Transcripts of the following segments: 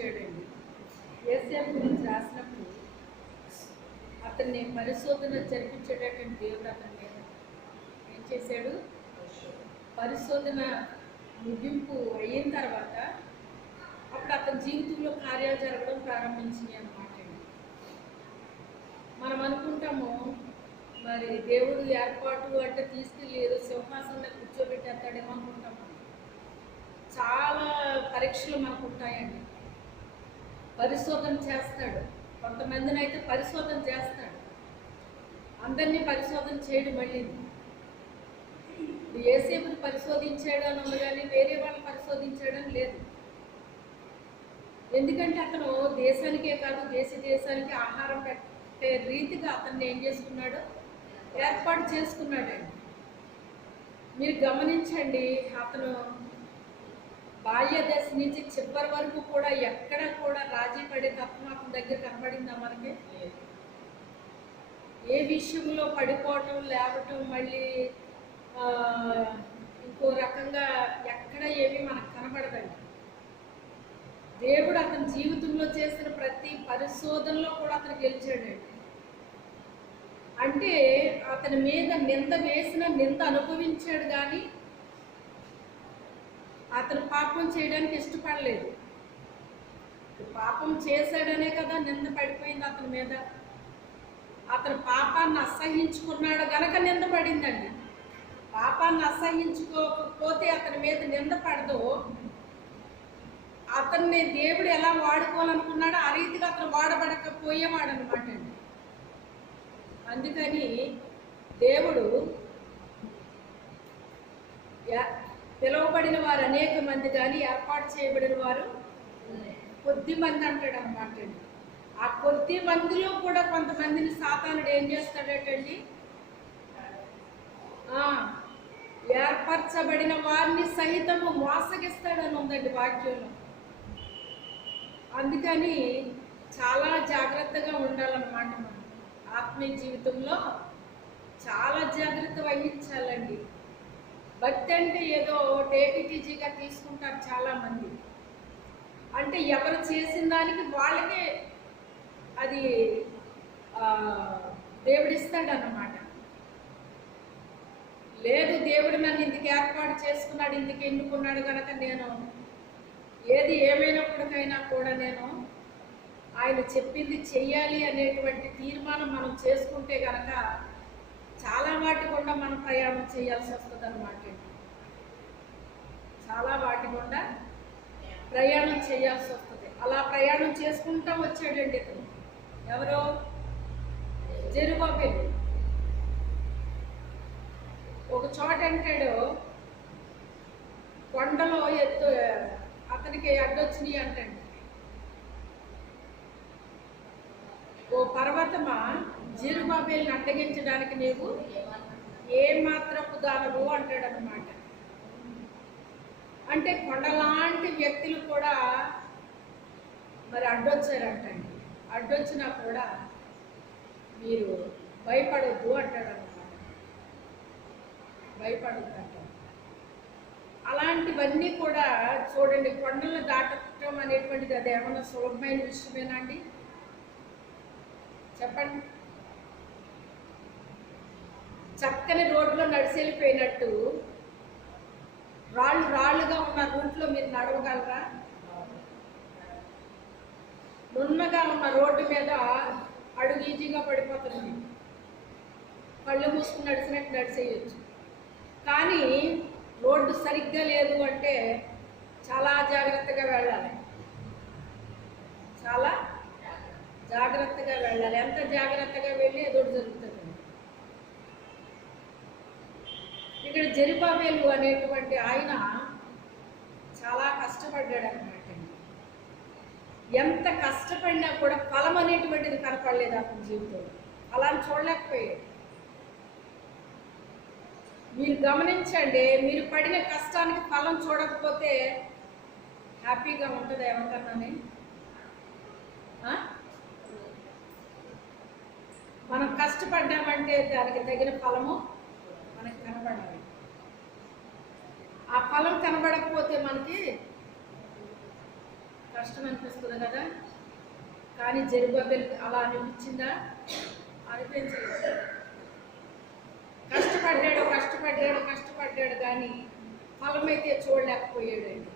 చేయడండి. ACM గురించి రాసినప్పుడు అతన్ని పరిశోధన జరిపించేటటువంటి దేవుడు అతని మీద ఏం చేశాడు? పరిశోధన ముగింపు అయిన తర్వాత అప్పుడు అతని జీవితంలో కార్యాలు జరగడం ప్రారంభించినాయి అన్నమాట మనం అనుకుంటాము మరి దేవుడు ఏర్పాటు అంటే తీసుకెళ్ళి ఏదో సింహాసనం కూర్చోబెట్టేస్తాడేమో అనుకుంటాము. చాలా పరీక్షలు మనకు ఉంటాయండి. పరిశోధన చేస్తాడు. కొంతమందిని అయితే పరిశోధన చేస్తాడు. అందరినీ పరిశోధన చేయడం మళ్ళీ. ఏసేపుని పరిశోధించాడు అని ఉంది కానీ వేరే వాళ్ళని పరిశోధించాడని లేదు. ఎందుకంటే అతను దేశానికే కాదు దేశ దేశానికి ఆహారం పెట్టే రీతిగా అతన్ని ఏం చేసుకున్నాడు? ఏర్పాటు చేసుకున్నాడండి మీరు గమనించండి అతను బాల్య దశ నుంచి చివరి వరకు కూడా ఎక్కడ కూడా రాజీ పడే తత్వం అతని దగ్గర కనబడిందా మనకి? ఏ విషయంలో పడిపోవటం లేవటం మళ్ళీ ఇంకో రకంగా ఎక్కడ ఏమీ మనకు కనబడదండి. దేవుడు అతని జీవితంలో చేసిన ప్రతి పరిశోధనలో కూడా అతను గెలిచాడండి. అంటే అతని మీద నింద వేసిన నింద అనుభవించాడు కానీ అతను పాపం చేయడానికి ఇష్టపడలేదు. పాపం చేశాడనే కదా నింద పడిపోయింది అతని మీద. అతను పాపాన్ని అసహించుకున్నాడు గనక నింద పడిందండి. పాపాన్ని అసహించుకోకపోతే అతని మీద నింద పడదు. అతన్ని దేవుడు ఎలా వాడుకోవాలనుకున్నాడో ఆ రీతిగా అతను వాడబడకపోయేవాడు అనమాట అండి. అందుకని దేవుడు పిలువబడిన వారు అనేక మంది కానీ ఏర్పాటు చేయబడిన వారు కొద్ది మంది అంటాడు అనమాట అండి. ఆ కొద్ది మందిలో కూడా కొంతమందిని సాతానుడు ఏం చేస్తాడటండి ఏర్పరచబడిన వారిని సహితము మోసగిస్తాడని ఉందండి వాక్యంలో. అందుకని చాలా జాగ్రత్తగా ఉండాలన్నమాట మనం. ఆత్మీయ జీవితంలో చాలా జాగ్రత్త వహించాలండి. భక్తి అంటే ఏదో టేకిటీజీగా తీసుకుంటారు చాలామంది. అంటే ఎవరు చేసిన దానికి వాళ్ళకే అది దేవుడిస్తాడు అన్నమాట లేదు దేవుడు నన్ను ఇందుకు ఏర్పాటు చేసుకున్నాడు ఇందుకు ఎన్నుకున్నాడు కనుక నేను ఏది ఏమైనప్పటికైనా కూడా నేను ఆయన చెప్పింది చెయ్యాలి అనేటువంటి తీర్మానం మనం చేసుకుంటే కనుక చాలా వాటి గుండా మనం ప్రయాణం చేయాల్సి వస్తుంది అనమాట చాలా వాటి గుండా ప్రయాణం చేయాల్సి వస్తుంది. అలా ప్రయాణం చేసుకుంటా వచ్చాడండి ఇతను. ఎవరో? జరుబాబేలు ఒక చోట అంటాడు కొండలో ఎత్తు అతనికి అడ్డొచ్చినాయి అంటండి. ఓ పర్వతమా? జీరుబాబేల్ని అడ్డగించడానికి నీవు ఏమాత్రం మాత్రపు దానవు అంటాడు అనమాట అంటే కొండలాంటి వ్యక్తులు కూడా మరి అడ్డొచ్చారంటండి. అడ్డొచ్చినా కూడా మీరు భయపడొద్దు అంటాడు అనమాట భయపడొద్దు అంటాడు అలాంటివన్నీ కూడా చూడండి కొండలను దాటడం అనేటువంటిది అది ఏమన్నా సులభమైన విషయమేనా అండి? చెప్పండి. చక్కని రోడ్లో నడిచి వెళ్ళిపోయినట్టు రాళ్ళు రాళ్ళుగా ఉన్న రూట్లో మీరు నడవగలరా? నున్నగా ఉన్న రోడ్డు మీద అడుగు ఈజీగా పడిపోతుంది. కళ్ళు మూసుకుని నడిచినట్టు నడిచేయచ్చు. కానీ రోడ్డు సరిగ్గా లేదు అంటే చాలా జాగ్రత్తగా వెళ్ళాలి. చాలా జాగ్రత్తగా వెళ్ళాలి. ఎంత జాగ్రత్తగా వెళ్ళి ఏదో జరుగుతుంది. ఇక్కడ జరిపాబేలు అనేటువంటి ఆయన చాలా కష్టపడ్డాడు అనమాట ఎంత కష్టపడినా కూడా ఫలం అనేటువంటిది కనపడలేదు అతని జీవితంలో. అలా చూడలేకపోయాడు. మీరు గమనించండి మీరు పడిన కష్టానికి ఫలం చూడకపోతే హ్యాపీగా ఉంటుంది ఎవరికన్నానే ఆ? మనం కష్టపడ్డామంటే దానికి తగిన ఫలము మనకి కనబడాలి. ఆ ఫలం కనబడకపోతే మనకి కష్టం అనిపిస్తుంది కదా? కానీ జరుబాబెల్ అలా అనిపించిందా? అనిపించలేదు. కష్టపడ్డాడు కష్టపడ్డాడు కష్టపడ్డాడు కానీ ఫలం అయితే చూడలేకపోయాడండి.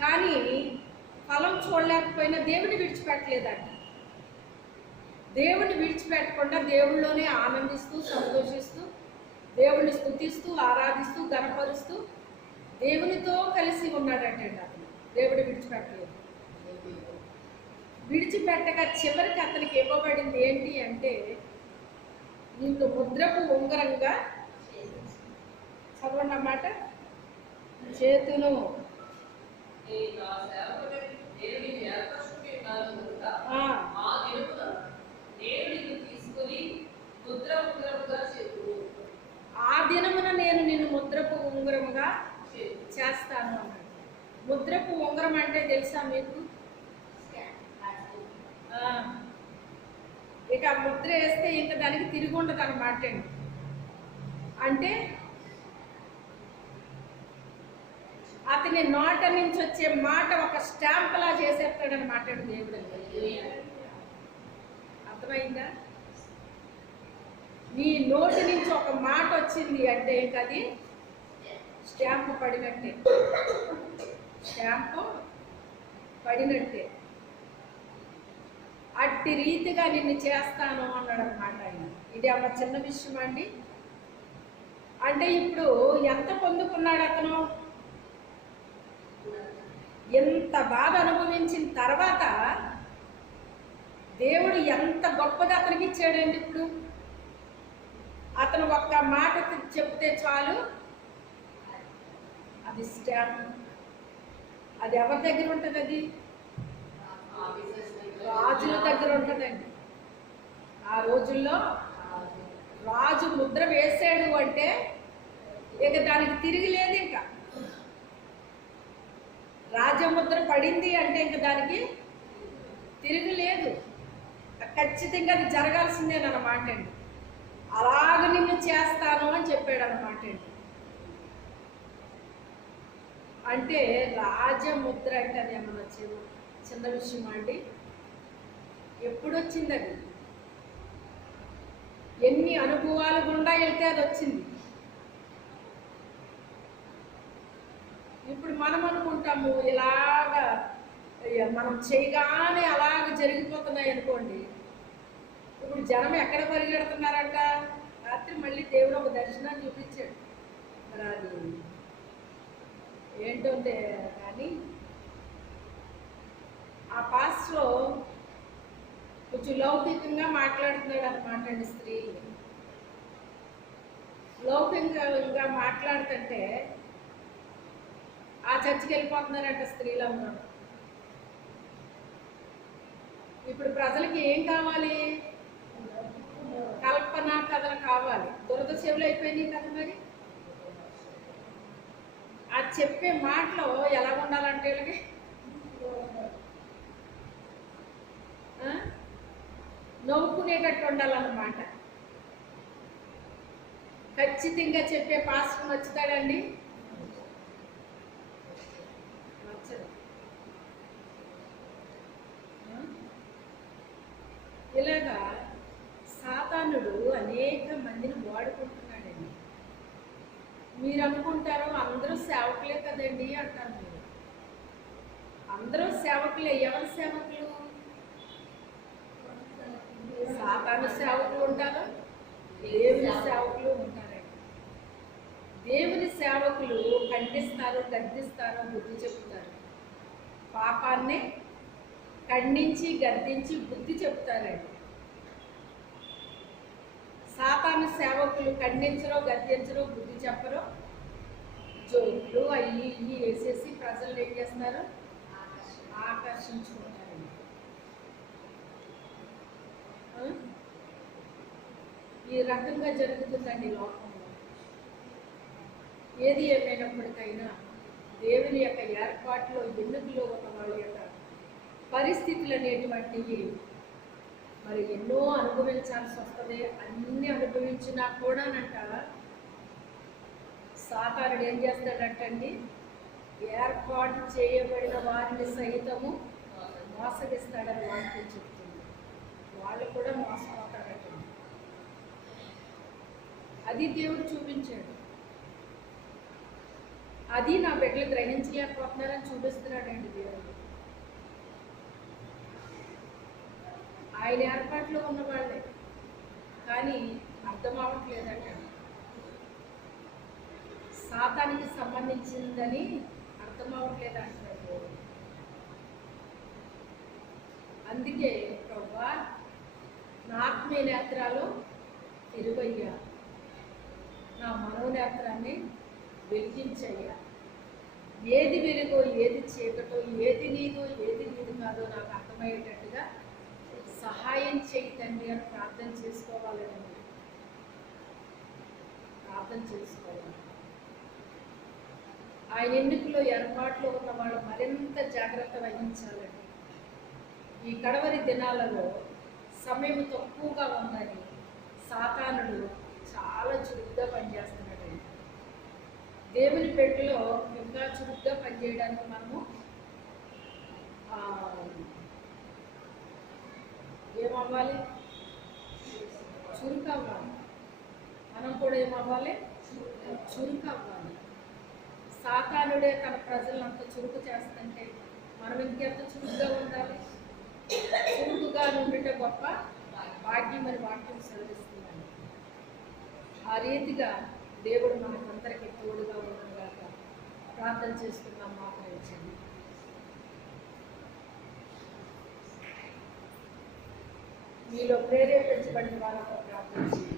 కానీ ఫలం చూడలేకపోయినా దేవుని విడిచిపెట్టలేదండి. దేవుని విడిచిపెట్టకుండా దేవుళ్ళలోనే ఆనందిస్తూ సంతోషిస్తూ దేవుని స్తుతిస్తూ ఆరాధిస్తూ గణపరుస్తూ దేవునితో కలిసి ఉన్నాడంటే అతను. దేవుడు విడిచిపెట్టలేదు. విడిచిపెట్టక చివరికి అతనికి ఇవ్వబడింది ఏంటి అంటే నీకు ముద్రపు ఉంగరంగా చదవండి అన్నమాట. చేతును. ఆ, ఆ దినమున నేను నిన్ను ముద్రపు ఉంగరముగా చేస్తాను అన్నాడు. ముద్రపు ఉంగరం అంటే తెలుసా మీకు? ఇక ఆ ముద్ర వేస్తే ఇంకా దానికి తిరిగి ఉండదు అనమాట అంటే అతని నోట నుంచి వచ్చే మాట ఒక స్టాంప్లా చేసేస్తాడనమాట దేవుడు. అర్థమైందా? నీ నోటి నుంచి ఒక మాట వచ్చింది అంటే ఇంకా అది స్టాంపు పడినట్టే. స్టాంపు పడినట్టే. అట్టి రీతిగా నిన్ను చేస్తాను అన్నాడు అనమాట ఆయన. ఇది అమ్మ చిన్న విషయం అండి. అంటే ఇప్పుడు ఎంత పొందుకున్నాడు అతను? ఎంత బాధ అనుభవించిన తర్వాత దేవుడు ఎంత గొప్పగా అతనికి ఇచ్చాడండి ఇప్పుడు? అతను ఒక్క మాట చెప్తే చాలు. అది స్టాంప్. అది ఎవరి దగ్గర ఉంటుంది అది రాజుల దగ్గర ఉంటుందండి. ఆ రోజుల్లో రాజు ముద్ర వేసాడు అంటే ఇక దానికి తిరిగి లేదు ఇంకా. రాజముద్ర పడింది అంటే ఇంక దానికి తిరిగి లేదు. ఖచ్చితంగా అది జరగాల్సిందేనమాట అండి. అలాగ నిన్ను చేస్తాను అని చెప్పాడు అనమాట అండి. అంటే రాజముద్ర అంటే అది ఏమన్నా చిన్న చిన్న విషయం అండి? ఎప్పుడు వచ్చింది అది? ఎన్ని అనుభవాలు గుండా వెళ్తే అది వచ్చింది ఇప్పుడు మనం అనుకుంటాము ఇలాగా మనం చేయగానే అలా జరిగిపోతున్నాయి అనుకోండి. ఇప్పుడు జనం ఎక్కడ పరిగెడుతున్నారంట? రాత్రి మళ్ళీ దేవుడు ఒక దర్శనాన్ని చూపించాడు. మరి అది ఏంటంటే కానీ ఆ పాస్లో కొంచెం లౌకికంగా మాట్లాడుతున్నాడు అనమాట అండి స్త్రీ లౌకికంగా మాట్లాడుతుంటే ఆ చర్చికి వెళ్ళిపోతున్నారంట స్త్రీలు అందరూ ఇప్పుడు ప్రజలకి ఏం కావాలి? కల్పన కథలు కావాలి. దురద చెవులు అయిపోయినాయి కదా మరి? ఆ చెప్పే మాటలు ఎలా ఉండాలంటే వీళ్ళకి? నవ్వుకునేటట్టు ఉండాలన్నమాట. ఖచ్చితంగా చెప్పే పాస్టర్ నచ్చుతాడండి నచ్చదు ఆ? ఇలాగా సాతానుడు అనేక మందిని వాడుకుంటున్నాడండి మీరు అనుకుంటారు అందరూ సేవకులే కదండి అంటారు మీరు. అందరూ సేవకులే ఎవరి సేవకులు? సాతాను సేవకులు ఉంటారు? దేవుని సేవకులు ఉంటారండి. దేవుని సేవకులు ఖండిస్తారు గర్దిస్తారు బుద్ధి చెప్తారు. పాపాన్ని ఖండించి గర్దించి బుద్ధి చెప్తారండి. సాతాను సేవకులు ఖండించరో గద్దించరో బుద్ధి చెప్పరో జోకులు అవి ఇవి వేసేసి ప్రజలు ఏం చేస్తున్నారు? ఆకర్షించుకుంటారండి ఈ రకంగా జరుగుతుందండి లోకంలో. ఏది ఏమైనప్పటికైనా దేవుని యొక్క ఏర్పాటులో ఎన్నికలో ఉన్న వాళ్ళ యొక్క పరిస్థితులు అనేటువంటివి మరి ఎన్నో అనుభవించాల్సి వస్తుంది. అన్ని అనుభవించినా కూడానంట సాతానుడు ఏం చేస్తాడంటండి? ఏర్పాటు చేయబడిన వారిని సహితము మోసగిస్తాడని వాక్యం చెప్తుంది. వాళ్ళు కూడా మోసపోతారట. అది దేవుడు చూపించాడు. అది నా బిడ్డలు గ్రహించలేకపోతున్నారని చూపిస్తున్నాడండి దేవుడు. ఆయన ఏర్పాట్లో ఉన్న వాళ్ళే కానీ అర్థం అవ్వట్లేదంట. సాతానికి సంబంధించిందని అర్థం అవ్వట్లేదు అంటున్నాడు అందుకే ప్రభా నాత్మీయ నేత్రాలు తిరుగయ్యా. నా మనోనేత్రాన్ని వెలిగించయ్యా. ఏది వెలుగో ఏది చీకటో ఏది నీదో ఏది నీది కాదో నాకు అర్థమయ్యేటట్టుగా సహాయం చేయి తండ్రి అని ప్రార్థన చేసుకోవాలండి ప్రార్థన చేసుకోవాలి. ఆ ఎన్నికలో ఏర్పాట్లో ఉన్న వాళ్ళు మరింత జాగ్రత్త వహించాలండి. ఈ కడవరి దినాలలో సమయం తక్కువగా ఉందని సాతానుడు చాలా చురుగ్గా పనిచేస్తున్నాడు దేవుని పెట్టిలో ఇంకా చురుగ్గా పనిచేయడానికి మనము ఏమవ్వాలి? చురుకు అవ్వాలి మనం కూడా ఏమవ్వాలి? చురుకు అవ్వాలి సాతానుడే తన ప్రజలను అంత చురుకు చేస్తుంటే మనం ఇంకెంత చురుకుగా ఉండాలి? చురుకుగా ఉండుట గొప్ప భాగ్యం అని వాక్యం సెలవిస్తున్నాను ఆ రీతిగా దేవుడు మనకందరికీ తోడుగా ఉండగాక ప్రార్థన చేసుకున్నాం మాట్లాడించండి మీలో ప్రేరేపించబడిన వాళ్ళతో ప్రార్థన చేయండి.